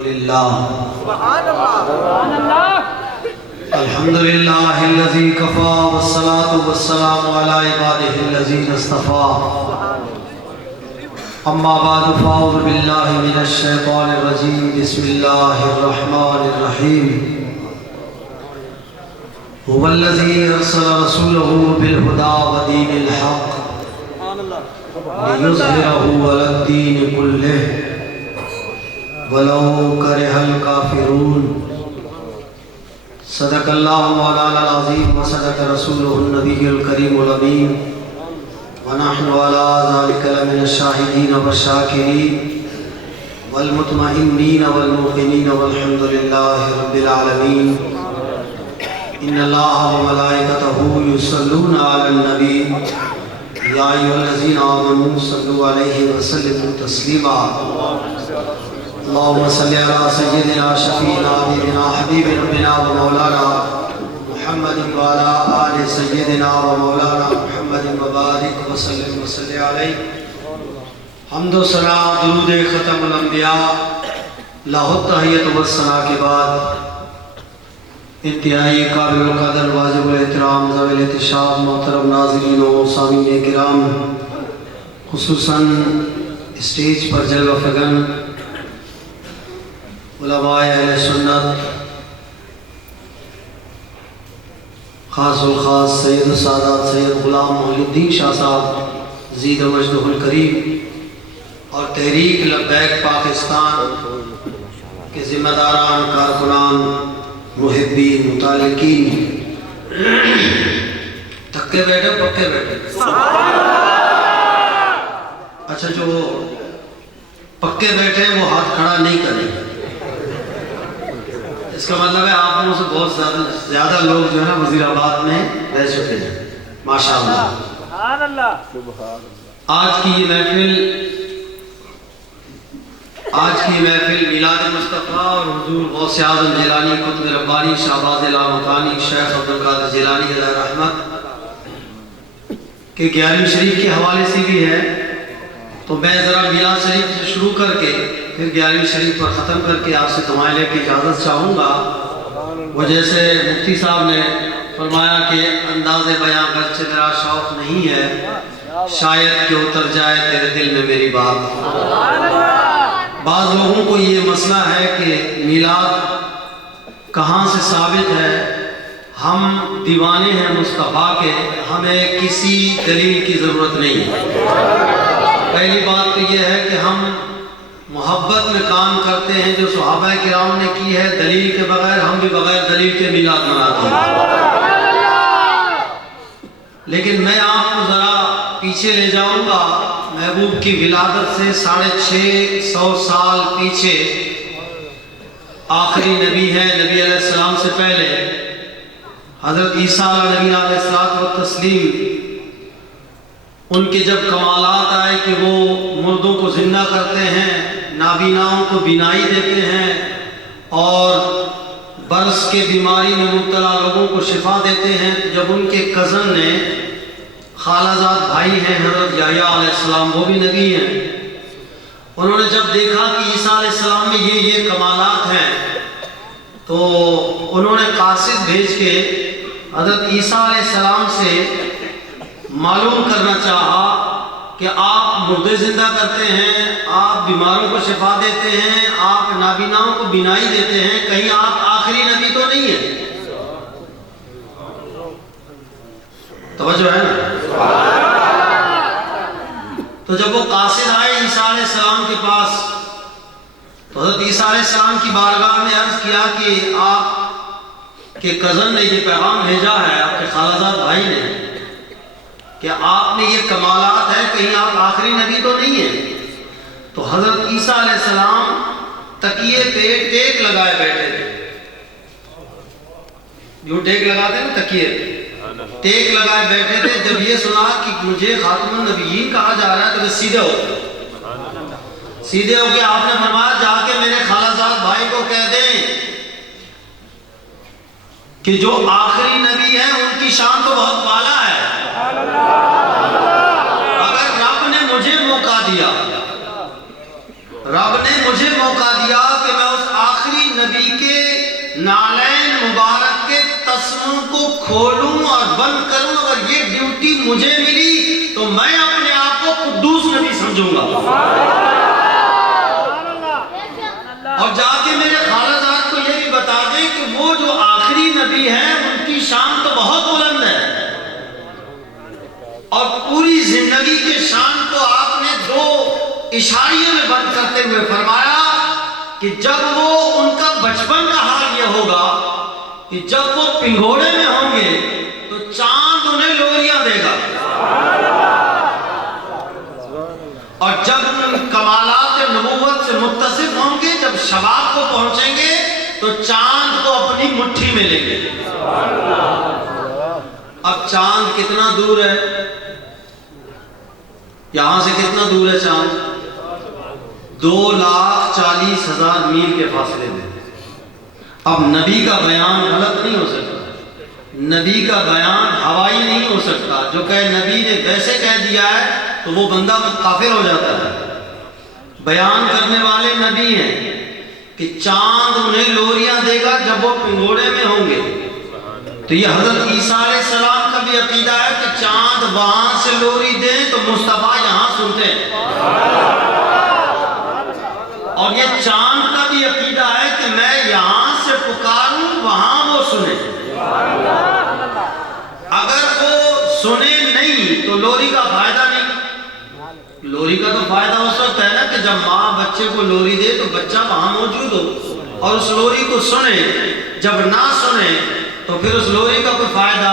سبحان اللہ الحمدللہ الذی کفا والصلاة والسلام علی عبادہ الذین اصطفى اما بعد فاعوذ باللہ من الشیطان الرجیم بسم اللہ الرحمن الرحیم هو الذی ارسل رسولہ بالہدی ودین الحق لیظہرہ علی الدین کلہ وَلَوْ كَرِهَ الْكَافِرُونَ صدق اللہ مولانا العظیم وصدق رسولہ النبی الکریم الامین وَنَحْنُ عَلَىٰ ذَلِكَ لَمِنَ الشَّاهِدِينَ وَالشَّاكِرِينَ وَالْمُطْمَئِنِّينَ وَالْمُوقِنِينَ وَالْحَمْدُ لِلَّهِ رَبِّ الْعَالَمِينَ إِنَّ اللَّهَ وَمَلَائِكَتَهُ يُصَلُّونَ عَلَى النَّبِيِّ يَا أَيُّهَا الَّذِينَ آمَنُوا صَلُّوا عَلَيْهِ وَسَلِّمُوا تَسْلِيمًا اللهم صل على سيدنا شفيعنا حبيبنا حبيب ربنا ومولانا محمد وعلى آل سيدنا ومولانا محمد وبارك وسلم وصل عليه حمد و ثنا درود ختم الانبیاء لاہ التحیت والثناء کے بعد انتہائی قابل القدر واجب الاحترام ذوی الاحتشام محترم ناظرین و سامعین کرام خصوصاً اسٹیج پر جلوہ فگن علماء اہل سنت خاص الخاص سید السادات سید غلام محی الدین شاہ صاحب زید مجدہ الکریم اور تحریک لبیک پاکستان کے ذمہ داران کارکنان محبین متعلقین تھکے بیٹھے پکے بیٹھے اچھا جو پکے بیٹھے وہ ہاتھ کھڑا نہیں کریں اس کا مطلب ہے آپ لوگوں سے بہت زیادہ لوگ جو ہے نا وزیر آباد میں رہ چکے ہیں ماشاءاللہ آج کی محفل میلاد مصطفیٰ اور حضور غوث اعظم جیلانی قطب ربانی شہباز لامکانی شیخ عبدالقادر جیلانی علیہ رحمت کے 11ویں شریف کے حوالے سے بھی ہے، تو میں ذرا میلاد شریف سے شروع کر کے پھر 11ویں شریف پر ختم کر کے آپ سے دعائیں لے کے اجازت چاہوں گا۔ وہ جیسے مفتی صاحب نے فرمایا کہ انداز بیاں گرچہ میرا شوق نہیں ہے، شاید کہ اتر جائے تیرے دل میں میری بات۔ بعض لوگوں کو یہ مسئلہ ہے کہ میلاد کہاں سے ثابت ہے، ہم دیوانے ہیں مصطفیٰ کے، ہمیں کسی دلیل کی ضرورت نہیں ہے۔ پہلی بات تو یہ ہے کہ ہم محبت میں کام کرتے ہیں جو صحابہ کرام نے کی ہے دلیل کے بغیر، ہم بھی بغیر دلیل کے میلاد مناتے ہیں۔ لیکن میں آپ کو ذرا پیچھے لے جاؤں گا، محبوب کی ولادت سے 650 سال پیچھے آخری نبی ہے، نبی علیہ السلام سے پہلے حضرت عیسیٰ علیہ الصلوۃ والتسلیم، ان کے جب کمالات آئے کہ وہ مردوں کو زندہ کرتے ہیں، نابیناؤں کو بینائی دیتے ہیں اور برس کے بیماری میں مبتلا لوگوں کو شفا دیتے ہیں، جب ان کے کزن نے خالہ زاد بھائی ہیں حضرت یحییٰ علیہ السلام، وہ بھی نبی ہیں، انہوں نے جب دیکھا کہ عیسیٰ علیہ السلام میں یہ کمالات ہیں تو انہوں نے قاصد بھیج کے حضرت عیسیٰ علیہ السلام سے معلوم کرنا چاہا کہ آپ مردے زندہ کرتے ہیں، آپ بیماروں کو شفا دیتے ہیں، آپ نابیناؤں کو بینائی دیتے ہیں، کہیں آپ آخری نبی تو نہیں ہیں؟ توجہ ہے نا؟ تو جب وہ قاصد آئے عیسیٰ علیہ السلام کے پاس تو حضرت عیسیٰ علیہ السلام کی بارگاہ میں عرض کیا کہ آپ کے کزن نے یہ پیغام بھیجا ہے، آپ کے خالہ زاد بھائی نے، کہ آپ نے یہ کمالات ہیں، کہیں آپ آخری نبی تو نہیں ہیں؟ تو حضرت عیسیٰ علیہ السلام تکیے پہ ٹیک لگائے بیٹھے تھے، جو ٹیک لگاتے ہیں نا تکیے پہ ٹیک لگائے بیٹھے تھے۔ جب یہ سنا کہ مجھے خاتم النبیین کہا جا رہا ہے تو وہ سیدھے ہو کے آپ نے فرمایا جا کے میرے خالہ زاد بھائی کو کہہ دیں کہ جو آخری نبی ہے ان کی شان تو بہت بالا ہے، اگر رب نے مجھے موقع دیا کہ میں اس نبی کے نالین مبارک کے تسموں کو کھولوں اور بند کروں، اگر یہ ڈیوٹی مجھے ملی تو میں اپنے آپ کو قدوس نبی سمجھوں گا، اور جا کے میرے خالہ زاد کو یہ بھی بتا دیں کہ وہ جو آخری نبی ہیں ان کی شان تو بہت بلند ہے، اور پوری زندگی کے شان کو آپ نے 2 اشاریوں میں بند کرتے ہوئے فرمایا کہ جب وہ ان کا بچپن کا حال یہ ہوگا کہ جب وہ پنگھوڑے میں ہوں گے تو چاند انہیں لوریاں دے گا، اور جب کمالات نبوت سے متصف ہوں گے، جب شباب کو پہنچیں گے تو چاند کو اپنی مٹھی میں لیں گے۔ اب چاند کتنا دور ہے؟ یہاں سے کتنا دور ہے چاند؟ 2,40,000 میل کے فاصلے میں۔ اب نبی کا بیان غلط نہیں ہو سکتا، نبی کا بیان ہوائی نہیں ہو سکتا، جو کہ نبی نے ویسے کہہ دیا ہے تو وہ بندہ کافر ہو جاتا ہے۔ بیان کرنے والے نبی ہیں کہ چاند انہیں لوریاں دے گا جب وہ پنگھوڑے میں ہوں گے، تو یہ حضرت عیسیٰ علیہ السلام کا بھی عقیدہ ہے کہ چاند وہاں سے لوری دیں تو مصطفیٰ یہاں سنتے ہیں، اور یہ چاند کا بھی عقیدہ ہے کہ میں یہاں سے پکاروں وہاں وہ سنے، اگر وہ سنے نہیں تو لوری کا فائدہ نہیں۔ لوری کا تو فائدہ اس وقت ہے نا کہ جب ماں بچے کو لوری دے تو بچہ وہاں موجود ہو اور اس لوری کو سنے، جب نہ سنے تو پھر اس لوری کا کوئی فائدہ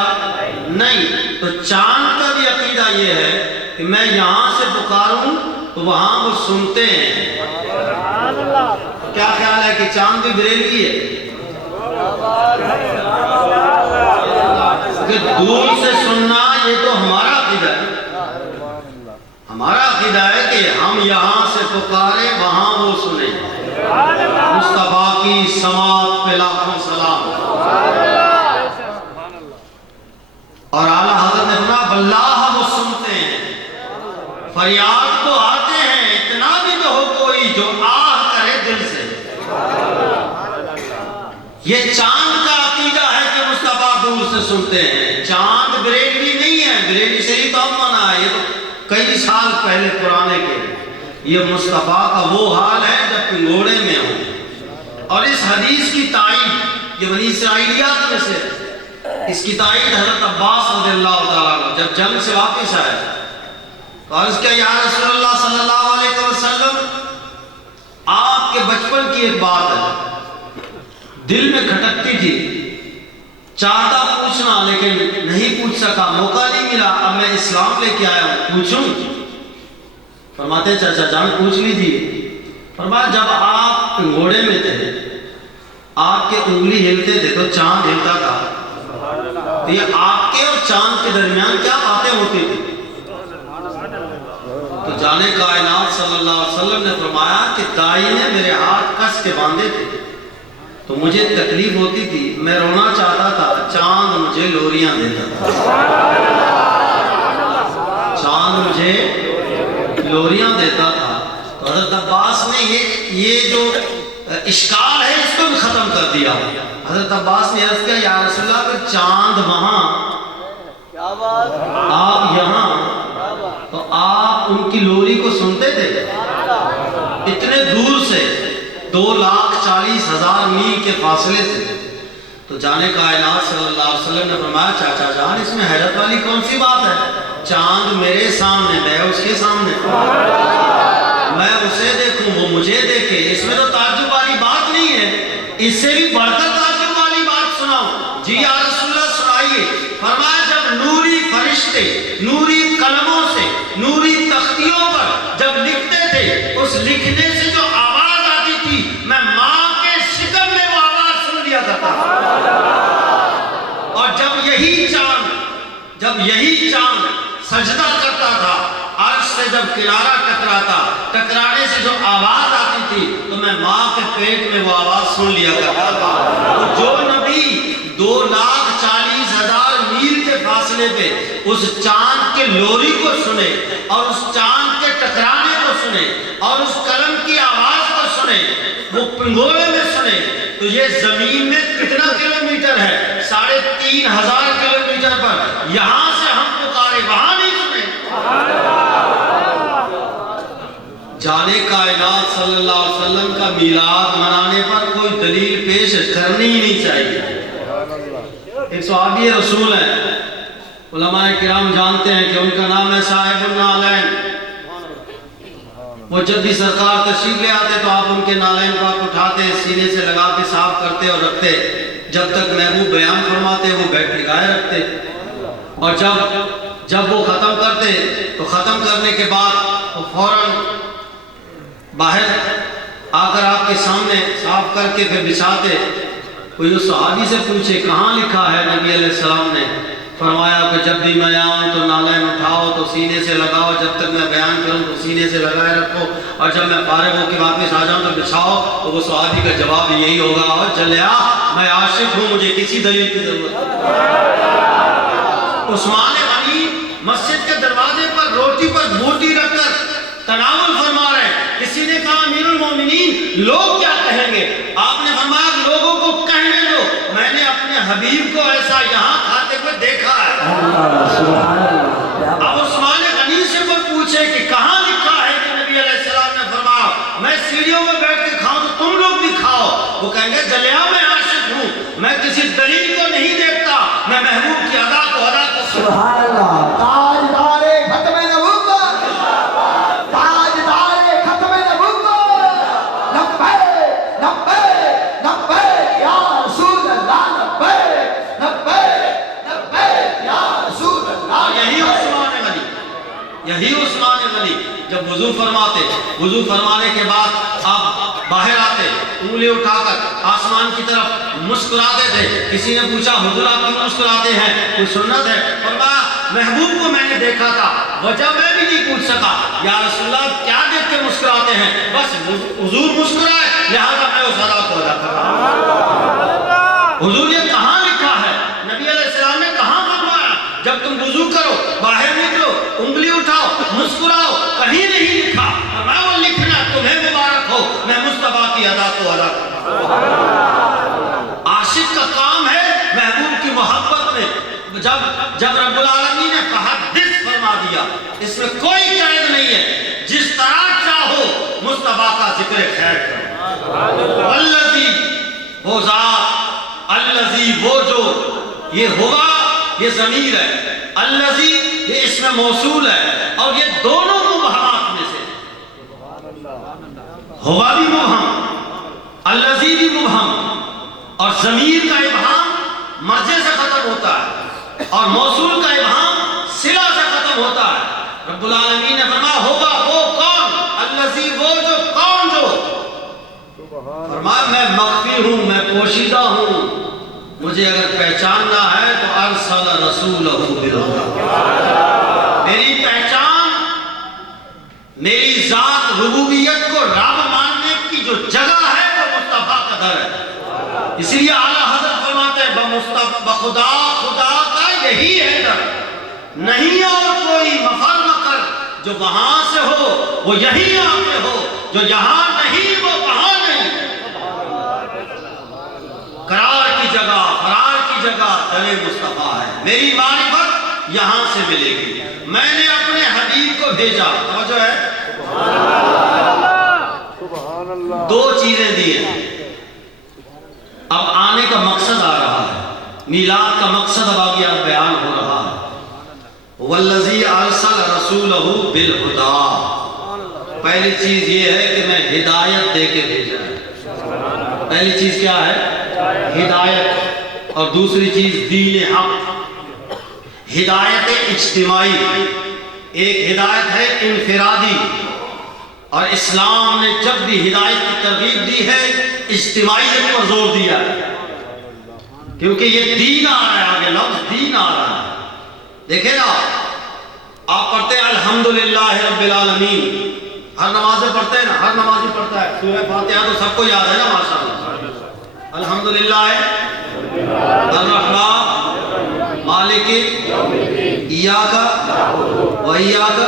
نہیں۔ تو چاند کا بھی عقیدہ یہ ہے کہ میں یہاں سے پکاروں تو وہاں وہ سنتے ہیں۔ کیا خیال ہے کہ چاند بھی بریلوی ہے؟ کہ دور سے سننا یہ تو ہمارا عقیدہ ہے، ہمارا عقیدہ ہے کہ ہم یہاں سے پکارے وہاں وہ سنیں۔ مصطفیٰ کی سماعت پہ لاکھوں سلام۔ اور اعلیٰ حضرت نے فرمایا واللہ وہ سنتے ہیں، فریاد تو آتے ہیں، اتنا بھی تو ہو کوئی جو آہ کرے دل سے۔ یہ چاند کا عقیدہ ہے کہ مصطفیٰ دور سے سنتے ہیں۔ چاند بریلوی نہیں ہے، بریلوی سے ہی تو اب منع ہے، یہ تو کئی سال پہلے پرانے کے۔ یہ مصطفیٰ کا وہ حال ہے جب پنگھوڑے میں ہوں، اور اس حدیث کی تائید یہ بنی اسرائیلیات میں سے، اس کی تائید حضرت عباس رضی اللہ تعالیٰ عنہ جب جنگ سے واپس آئے تو عرض کیا یا رسول اللہ صلی اللہ علیہ وسلم، آپ کے بچپن کی ایک بات ہے، دل میں کھٹکتی تھی، چاہتا پوچھنا لیکن نہیں پوچھ سکا، موقع نہیں ملا، اب میں اسلام لے کے آیا ہوں، پوچھوں؟ فرماتے چاچا جان پوچھ لیجیے۔ فرمایا جب آپ گھوڑے میں تھے، آپ کے انگلی ہلتے تھے تو چاند ہلتا تھا، تو یہ آپ کے اور چاند کے درمیان کیا باتیں ہوتی تھی؟ تو جانے کائنات صلی اللہ علیہ وسلم نے فرمایا کہ دائی نے میرے ہاتھ کس کے باندھے تھے تو مجھے تکلیف ہوتی تھی، میں رونا چاہتا تھا، چاند مجھے لوریاں دیتا تھا، چاند مجھے لوریاں دیتا تھا۔ تو حضرت عباس نے یہ جو اشکال ہے اس کو بھی ختم کر دیا۔ حضرت عباس نے عرض کیا یا رسول اللہ کہ چاند وہاں آپ یہاں، تو آپ ان کی لوری کو سنتے تھے؟ اتنے دور سے 2,40,000 میل کے فاصلے سے۔ تو جانے کائنات صلی اللہ علیہ وسلم نے فرمایا چاچا جان اس میں حیرت والی کون سی بات ہے؟ چاند میرے سامنے، میں اس کے سامنے، میں اسے دیکھوں وہ مجھے دیکھے، اس میں تو تعجب والی بات نہیں ہے، اس سے بھی بڑھ کر تعجب والی بات سناؤں؟ جی یا رسول اللہ سنائیے۔ فرمایا جب نوری فرشتے نوری قلموں سے نوری تختیوں پر جب لکھتے تھے، اس لکھنے سے جو آواز آتی تھی میں ماں کے شکم میں وہ آواز سن لیا کرتا تھا۔ اور جب یہی چاند سجدہ کرتا تھا، عرش سے جب کنارہ ٹکراتا، ٹکرانے سے جو آواز آتی تھی تو میں ماں کے پیٹ میں وہ آواز سن لیا کرتا تھا۔ تو جو نبی 2,40,000 میل کے فاصلے پہ اس چاند کے لوری کو سنے اور اس چاند کے ٹکرانے کو سنے اور اس قلم کی آواز کو سنے، وہ پنگھوڑے میں سنے، تو یہ زمین میں کتنا کلومیٹر ہے؟ 3500 کلومیٹر پر. یہاں سے ہم پکارے وہاں نہیں سنے. جانے کائنات صلی اللہ علیہ وسلم کا میلاد منانے پر کوئی دلیل پیش کرنی ہی نہیں چاہیے. ایک صحابی رسول ہیں، علماء کرام جانتے ہیں کہ ان کا نام ہے صاحب النعلین. وہ جب بھی سرکار تشریف لے آتے تو آپ ان کے نالین پاک اٹھاتے، سینے سے لگا کے صاف کرتے اور رکھتے. جب تک محبوب بیان فرماتے وہ بیٹھ لگائے رکھتے، اور جب وہ ختم کرتے تو ختم کرنے کے بعد وہ فوراً باہر آ کر آپ کے سامنے صاف کر کے پھر بچھاتے. کوئی اس صحابی سے پوچھے کہاں لکھا ہے؟ نبی علیہ السلام نے فرمایا کہ جب بھی میں آؤں تو نالین اٹھاؤ تو سینے سے لگاؤ، جب تک میں بیان کروں تو سینے سے لگائے رکھو، اور جب میں فارغ ہو کے واپس آ جاؤں تو بچھاؤ. تو وہ صحابی کا جواب یہی ہوگا، اور چلیا میں عاشق ہوں، مجھے کسی دلیل کی ضرورت نہیں. عثمان غنی مسجد کے دروازے پر روٹی پر بوٹی رکھ کر تناول فرما رہے ہیں. کسی نے کہا امیر المومنین لوگ کیا کہیں گے؟ آپ نے فرمایا لوگوں کو کہنے دو، میں نے اپنے حبیب کو ایسا یہاں کھاتے ہوئے دیکھا ہے. اب عثمان غنی سے کوئی پوچھے کہ کہاں لکھا ہے کہ نبی علیہ السلام نے فرمایا میں سیڑھیوں میں بیٹھ کے کھاؤں تو تم لوگ بھی کھاؤ. وہ کہیں گے جلیا میں عاشق ہوں، میں کسی دلیل کو نہیں دیکھتا، میں محبوب کی ادا کو سبحان اللہ. تاجدار ختم نبوت، تاجدار ختم نبوت، لبیک لبیک لبیک یا رسول اللہ، لبیک لبیک لبیک یا رسول اللہ. یہی عثمان غنی جب وضو فرماتے، وضو فرمانے کے بعد آپ باہر آتے، انگلی اٹھا کر آسمان کی طرف مسکراتے تھے. کسی نے پوچھا حضور آپ کیوں مسکراتے ہیں، کوئی سنت ہے؟ فرمایا محبوب کو میں نے دیکھا تھا، وجہ میں بھی نہیں پوچھ سکا. یا رسول اللہ کیا دیکھ کے مسکراتے ہیں؟ بس حضور مسکرائے لہذا میں اس ادا کو ادا کر رہا ہوں. حضور یہ کہاں لکھا ہے؟ نبی علیہ السلام نے کہاں فرمایا جب تم وضو کرو باہر نکلو انگلی اٹھاؤ مسکراؤ؟ کہیں نہیں لکھا. میں وہ لکھنا تمہیں مبارک ہو، میں مصطفیٰ کی ادا کو ادا کر رہا ہوں. عاشق کا کام ہے محبوب کی محبت میں. جب رب العالمین نے فحدث فرما دیا، اس میں کوئی قید نہیں ہے، جس طرح چاہو مصطفیٰ کا ذکر خیر کرو. الذی وہ ذات، الذی وہ جو، یہ ہوگا یہ ضمیر ہے، الذی یہ اسم موصول ہے، اور یہ دونوں مبہمات میں سے ہوا بھی مبہم، الذی بھی مبہم، اور ضمیر کا ابہام مرجع سے ختم ہوتا ہے اور موصول کا ابہام صلہ سے ختم ہوتا ہے. رب العالمین نے فرمایا ہوگا وہ کون، الذی وہ جو، کون جو. فرمایا میں مخفی ہوں، میں پوشیدہ ہوں، مجھے اگر پہچاننا ہے تو ارسل رسولہ بالہدی. میری پہچان، میری ذات ربوبیت کو رب ماننے کی جو جگہ ہے وہ مصطفیٰ کا در ہے. اس لیے اعلیٰ حضرت فرماتے ہیں بخدا خدا کا یہی ہے در، نہیں اور کوئی مفر مکر. جو وہاں سے ہو وہ یہیں آ کے ہو، جو یہاں نہیں وہ وہاں نہیں. قرار کی جگہ، فرار کی جگہ در مصطفیٰ ہے. میری معرفت یہاں سے ملے گی. میں نے اپنے حبیب کو بھیجا. توجہ ہے، دو چیزیں دی ہیں. اب آنے کا مقصد آ رہا ہے، میلاد کا مقصد اب آگے بیان ہو رہا ہے. والذی ارسل رسولہ بالہدی. پہلی چیز یہ ہے کہ میں ہدایت دے کے بھیجا ہے. پہلی چیز کیا ہے؟ ہدایت. اور دوسری چیز دین حق. ہدایت اجتماعی، ایک ہدایت ہے انفرادی، اور اسلام نے جب بھی ہدایت کی ترغیب دی ہے اجتماعیت پر زور دیا ہے، کیونکہ یہ دین آ رہا ہے، آگے لفظ دین آ رہا ہے. دیکھیں نا، آپ پڑھتے ہیں الحمدللہ رب العالمین، ہر نماز میں پڑھتے ہیں نا، ہر نمازی پڑھتا ہے. سورہ فاتحہ تو سب کو یاد ہے نا ماشاءاللہ. الحمدللہ الرحمن مالک ایاک و ایاک.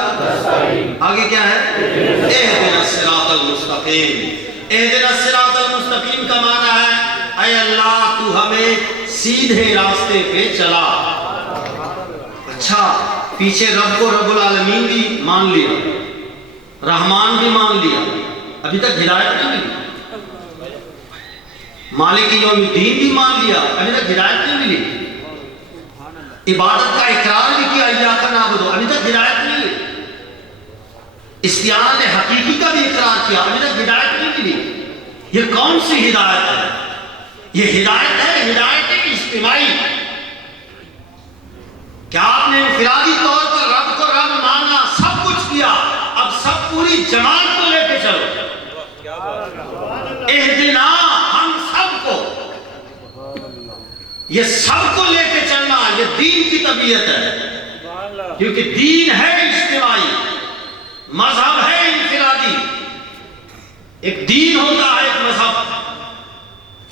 آگے کیا ہے؟ اہدنا الصراط المستقیم. اہدنا الصراط المستقیم کا معنی ہے اے اللہ تو ہمیں سیدھے راستے پہ چلا. اچھا پیچھے رب کو رب العالمین بھی مان لیا, رحمان بھی مان لیا, ابھی تک ہدایت نہیں ملی. مالک یوم الدین بھی مان لیا, ابھی تک ہدایت نہیں ملی. عبادت کا اقرار بھی کیا ایاک نعبد, ابھی تک ہدایت نہیں ملی. استعانت حقیقی کا بھی اقرار کیا, ابھی تک ہدایت نہیں ملی. یہ کون سی ہدایت ہے؟ یہ ہدایت ہے ہدایت اجتماعی. کیا آپ نے انفرادی طور پر رب کو رب مانا, سب کچھ کیا, اب سب پوری جماعت کو لے کے چلو. اہدنا, ہم سب کو, یہ سب کو لے کے چلنا یہ دین کی طبیعت ہے. کیونکہ دین ہے اجتماعی, مذہب ہے انفرادی. ایک دین ہوتا ہے ایک مذہب.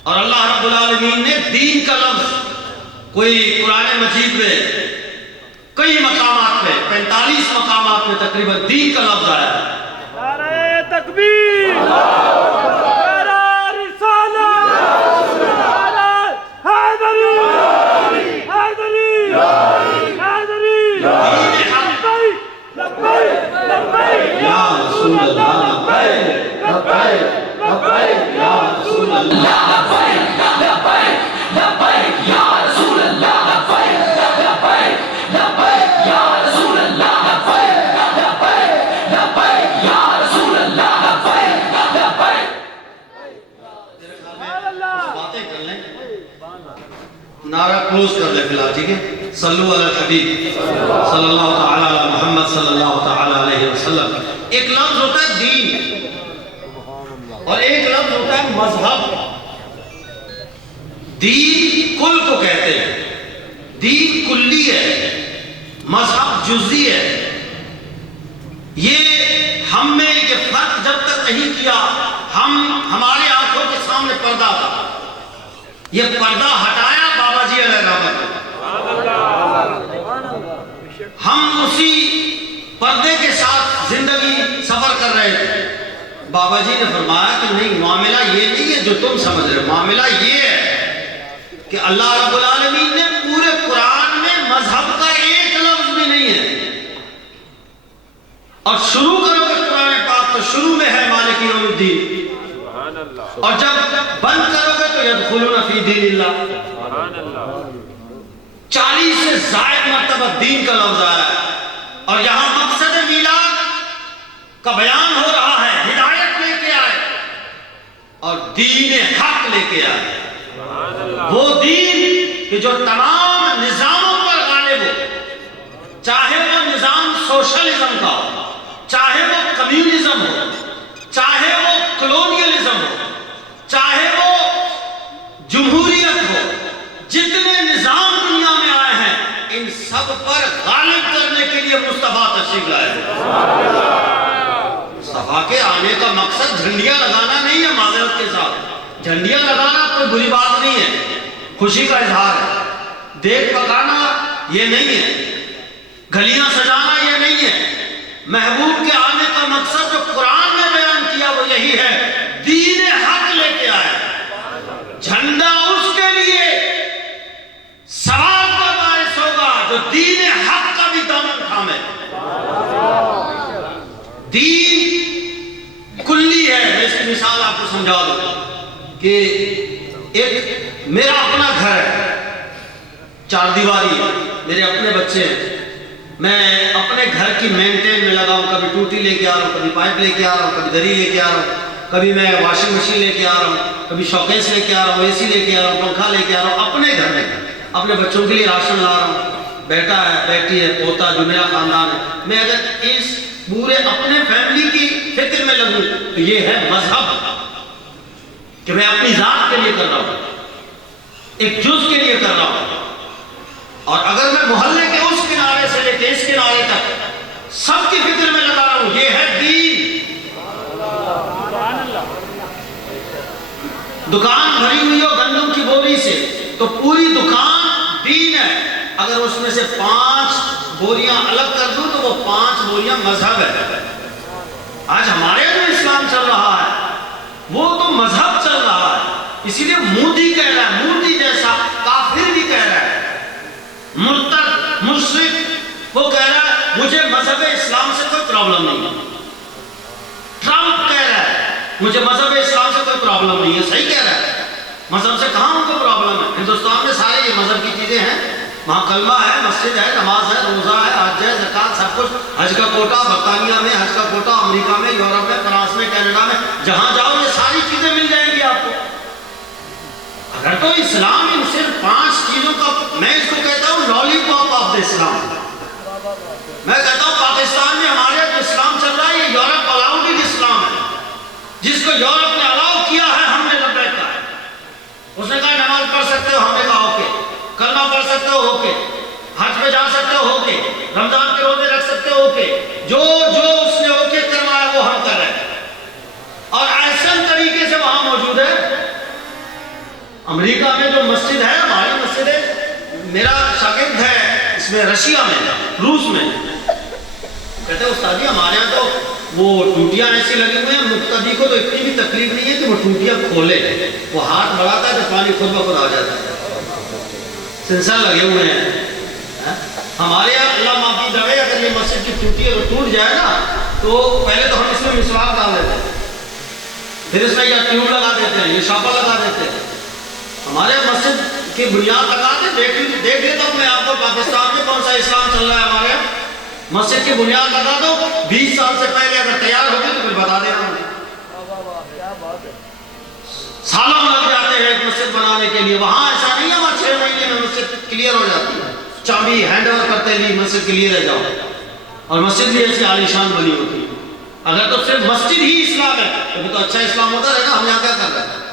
اور اللہ رب العالمین نے دین کا لفظ کوئی قرآن مجید میں کئی مقامات پہ 45 مقامات میں تقریباً دین کا لفظ آیا ہے. نعرہ تکبیر, نعرہ رسالت, نعرہ حیدری, حیدری, حیدری, لبیک, لبیک, لبیک یا رسول اللہ لبیک, لبیک لبیک یا رسول اللہ, لبیک لبیک لبیک یا رسول اللہ, لبیک لبیک لبیک یا رسول اللہ, لبیک لبیک لبیک یا رسول اللہ, لبیک لبیک. باتیں کر لیں, نعرہ کلوز کر لیں فی الحال, ٹھیک ہے. صلو علی الحبیب صلی اللہ تعالی علی محمد صلی اللہ تعالی علیہ وسلم. ایک لفظ ہوتا ہے دین اور ایک لفظ ہوتا ہے مذہب. دین کل کو کہتے ہیں, دین کلی ہے, مذہب جزئی ہے. یہ ہم میں یہ فرق جب تک نہیں کیا, ہمارے آنکھوں کے سامنے پردہ تھا, یہ پردہ ہٹایا بابا جی علیہ رحمت. ہم اسی پردے کے ساتھ زندگی سفر کر رہے تھے. بابا جی نے فرمایا کہ نہیں, معاملہ یہ نہیں ہے جو تم سمجھ رہے, معاملہ یہ ہے کہ اللہ رب العالمین نے پورے قرآن میں مذہب کا ایک لفظ بھی نہیں ہے. اور شروع کرو گے قرآن پاک تو شروع میں ہے مالک یوم الدین, اور جب بند کرو گے تو یدخلون فی دین اللہ. 40 سے زائد مرتبہ دین کا لفظ آیا ہے. اور یہاں مقصد میلاد کا بیان ہو رہا ہے, ہدایت لے کے آئے اور دین حق لے کے آئے. وہ دین کہ جو تمام نظاموں پر غالب ہو, چاہے وہ نظام سوشلزم کا ہو, چاہے وہ کمیونزم ہو, چاہے وہ کلونیلزم ہو, چاہے وہ جمہوریت ہو. جتنے نظام دنیا میں آئے ہیں ان سب پر غالب کرنے کے لیے مصطفیٰ تشریف لائے. مصطفیٰ کے آنے کا مقصد جھنڈیاں لگانا نہیں ہے. معذرت کے ساتھ جھنڈیاں لگانا کوئی بری بات نہیں ہے, خوشی کا اظہار ہے. دیگ پکانا یہ نہیں ہے, گلیاں سجانا یہ نہیں ہے. محبوب کے آنے کا مقصد جو قرآن میں بیان کیا وہ یہی ہے, دین حق لے کے آئے. جھنڈا اس کے لیے سوال کا باعث ہوگا جو دین حق کا بھی دامن تھامے. دین کلی ہے. میں اس کی مثال آپ کو سمجھا دوں کہ ایک میرا اپنا گھر ہے, 4 دیواری ہے, میرے اپنے بچے ہیں. میں اپنے گھر کی مینٹین میں لگا ہوں, کبھی ٹوٹی لے کے آ رہا ہوں, کبھی پائپ لے کے آ رہا ہوں, کبھی دری لے کے آ رہا ہوں, کبھی میں واشنگ مشین لے کے آ رہا ہوں, کبھی شوکیس لے کے آ رہا ہوں, اے سی لے کے آ رہا ہوں, پنکھا لے کے آ رہا ہوں. اپنے گھر میں اپنے بچوں کے لیے راشن لا رہا ہوں, بیٹا ہے, بیٹی ہے, پوتا جو میرا خاندان ہے. میں اگر اس پورے اپنے فیملی کی فکر میں لگوں تو یہ ہے مذہب کہ میں اپنی ذات کے لیے کر رہا ہوں, ایک جز کے لیے کر رہا ہوں. اور اگر میں محلے کے اس کنارے سے لے کے اس کنارے تک سب کی فکر میں لگا رہا ہوں, یہ ہے دین. دکان بھری ہوئی ہو گندم کی بوری سے تو پوری دکان دین ہے. اگر اس میں سے 5 بوریاں الگ کر دوں تو وہ 5 بوریاں مذہب ہے. آج ہمارے جو اسلام چل رہا ہے وہ تو مذہب چل رہا ہے. اسی لیے مودی کہہ رہا ہے، مودی جیسا کافر بھی کہہ رہا ہے، مرتد مشرک وہ کہہ رہا ہے مجھے مذہب اسلام سے کوئی پرابلم نہیں ہے۔ ٹرمپ کہہ رہا ہے مجھے مذہب اسلام سے کوئی پرابلم نہیں ہے، صحیح کہہ رہا ہے، مذہب سے کہاں ان کو پرابلم ہے؟ ہندوستان میں سارے یہ مذہب کی چیزیں ہیں، وہاں کلمہ ہے، مسجد ہے، نماز ہے، روزہ ہے، حج ہے، زکوٰۃ، سب کچھ، حج کا کوٹا برطانیہ میں، حج کا کوٹا امریکہ میں، یورپ میں، فرانس میں، کینیڈا میں، جہاں جاؤ یہ ساری چیزیں مل جائیں گی آپ کو۔ اگر تو اسلام ان صرف 5 چیزوں کا، میں اس کو کہتا ہوں لالی پاپ آف دا اسلام، میں کہتا ہوں پاکستان میں ہمارے جو اسلام چل رہا ہے یہ یورپ الاؤڈ اسلام ہے، جس کو یورپ نے الاؤ کیا ہے ہم نے لبیک کہا ہے۔ اس نے کہا نماز پڑھ سکتے ہو، ہم نے کہا اوکے، کلمہ پڑھ سکتے ہو اوکے، حج پہ جا سکتے ہو اوکے، رمضان کے روزے رکھ سکتے ہو اوکے، جو اس نے اوکے کروایا وہ ہم کر رہے ہیں، اور احسن طریقے سے وہاں موجود ہے۔ امریکہ میں جو مسجد ہے، ہماری مسجد ہے، میرا شاگرد ہے اس میں رشیا میں، روس میں، کہتے ہیں استاد جی ہمارے یہاں تو وہ ٹوٹیاں ایسی لگی ہوئی ہیں، مقتدی کو تو اتنی بھی تکلیف نہیں ہے کہ وہ ٹوٹیاں کھولے، وہ ہاتھ بڑھاتا ہے تو پانی خود بخود آ جاتا ہے، سینسر لگے ہوئے ہیں۔ ہمارے یہاں اللہ معافی دے، اگر یہ مسجد کی ٹوٹی اگر ٹوٹ جائے نا تو پہلے تو ہم اس میں مسواک ڈال دیتے ہیں، پھر اس میں یا ٹیوب لگا دیتے ہیں، یہ شاپر لگا دیتے ہیں۔ ہمارے مسجد کی بنیاد لگاتے، دیکھ لیتا ہوں میں آپ کو پاکستان میں کون سا اسلام چل رہا ہے ہمارے یہاں، مسجد کی بنیاد لگا دو، 20 سال سے پہلے اگر تیار ہوگی تو پھر بتا دینا ہوں، سالوں لگ جاتے ہیں ایک مسجد بنانے کے لیے، وہاں ایسا نہیں ہے، وہاں 6 مہینے میں مسجد کلیئر ہو جاتی ہے، چابی ہینڈ اوور کرتے ہی مسجد کلیئر ہے جاؤ، اور مسجد بھی ایسی عالیشان بنی ہوتی ہے۔ اگر تو صرف مسجد ہی اسلام ہے تو اچھا اسلام ہوتا رہے گا، ہم یہاں کیا کر رہے ہیں؟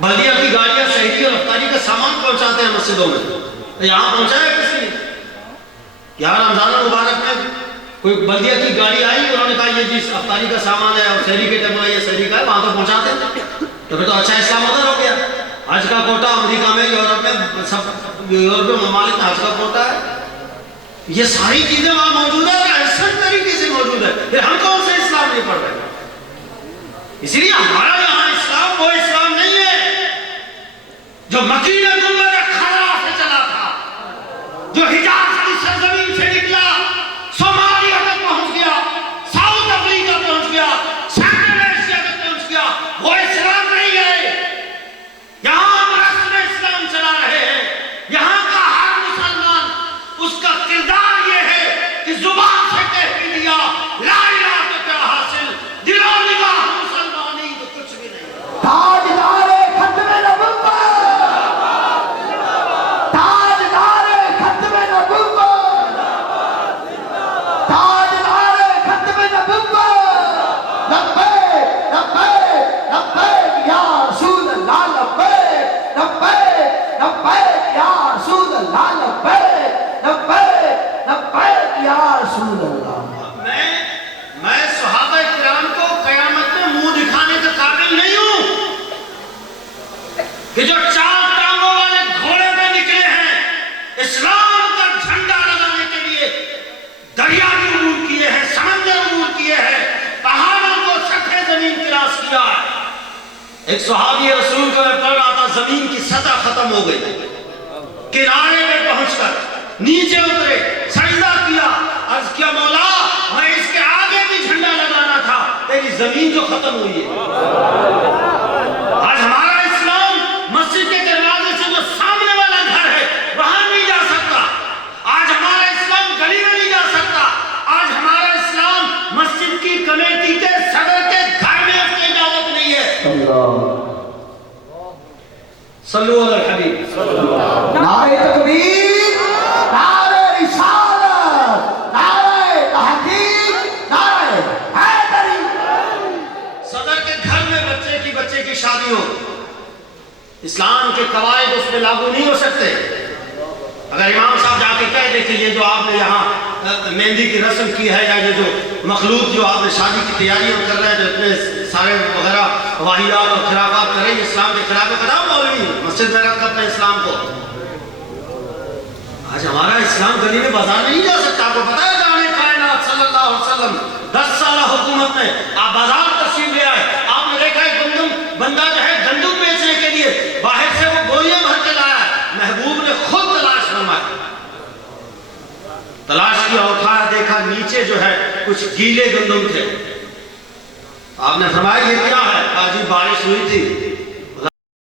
بلدیہ کی گاڑیاں صحیح اور رفتاری کا سامان پہنچاتے ہیں مسجدوں میں، تو یہاں پہنچایا کس نے؟ یہاں رمضان المبارک میں کوئی بلدیہ کی گاڑی آئی، انہوں نے کہا یہ جی افطاری کا سامان ہے اور سحری کے ٹائم ہے، یہ سحری کا ہے، وہاں تو پہنچاتے ہیں، تو پھر تو اچھا اسلام ادھر ہو گیا۔ حج کا کوٹا امریکہ میں، یورپ میں، سب یورپی ممالک میں حج کا کوٹا ہے، یہ ساری چیزیں وہاں موجود ہے اور احسن طریقے سے موجود ہے، پھر ہم کون سے اسلام نہیں پڑھ رہے؟ اسی لیے ہمارا یہاں اسلام وہ اسلام نہیں ہے جو مکین گنبد خضرا سے چلا تھا، جو حجاز کی سرزمین سے نکلا، صومالیہ تک پہنچ گیا، ساؤتھ افریقہ پہنچ گیا، سینٹرل ایشیا تک پہنچ گیا، وہ اسلام نہیں ہے۔ یہاں ہم رسم اسلام چلا رہے ہیں، یہاں کا ہر مسلمان اس کا کردار یہ ہے کہ زبان سے کہہ بھی دیا لا الہ تو کیا حاصل، دل و نگاہ مسلمانی تو کچھ بھی نہیں۔ تاجدار ختم نبوت، تاجدار ختم نبوت، تاجدار ختم نبوت، لبیک لبیک لبیک یا رسول اللہ، لبیک لبیک لبیک یا رسول اللہ، لبیک لبیک لبیک یا رسول اللہ۔ میں صحابہ کرام کو قیامت میں منہ دکھانے کے قابل نہیں ہوں کہ جو 4 ٹانگوں والے گھوڑے پہ نکلے ہیں اسلام کا جھنڈا لگانے کے لیے، دریا بھی عبور کیے ہیں، سمندر عبور کیے ہیں، پہاڑوں کو سطح زمین کراس کیا ہے۔ ایک صحابی رسول کو میں پڑھ رہا تھا، زمین کی سطح ختم ہو گئی، کنارے پہ پہنچ کر نیچے اترے، سجدہ کیا، عرض کیا مولا میں اس کے آگے بھی جھنڈا لگانا تھا، تیری زمین جو ختم ہوئی ہے۔ آج ہمارا اسلام مسجد کے دروازے سے جو سامنے والا گھر ہے وہاں نہیں جا سکتا، آج ہمارا اسلام گلی میں نہیں جا سکتا، آج ہمارا اسلام مسجد کی کمیٹی کے صدر کے گھر میں اس کی اجازت نہیں ہے۔ صلو علی الحبیب۔ نعرہ تکبیر، نعرہ رسالت، نعرہ تحقیق، نعرہ حیدری۔ صدر کے گھر میں بچے کی شادی ہو، اسلام کے قواعد اس میں لاگو نہیں ہو سکتے۔ اگر امام صاحب جا کے کہہ دے کہ یہ جو آپ نے یہاں مہندی کی رسم کی ہے، یا یہ جو مخلوط جو آپ نے شادی کی تیاریاں کر رہے ہیں، جو اتنے سارے وغیرہ واحیات اور خرافات کر رہے ہیں، اسلام کے خلاف خراب مولوی مسجد میں رکھ اپنے اسلام کو۔ آج ہمارا اسلام گلی میں بازار میں نہیں جا سکتا۔ آپ کو پتا ہے جانے کائنات صلی اللہ علیہ وسلم 10 سالہ حکومت میں آپ بازار تشریف لے آئے، آپ نے دیکھا ہے گندم بندہ جو ہے گندم بیچنے کے لیے باہر سے وہ بوریاں بھر کے لایا، محبوب نے خود تلاش فرمائی، تلاش کیا، اٹھایا، دیکھا نیچے جو ہے کچھ گیلے گندم تھے۔ آپ نے فرمایا یہ کیا ہے؟ کہا جی بارش ہوئی تھی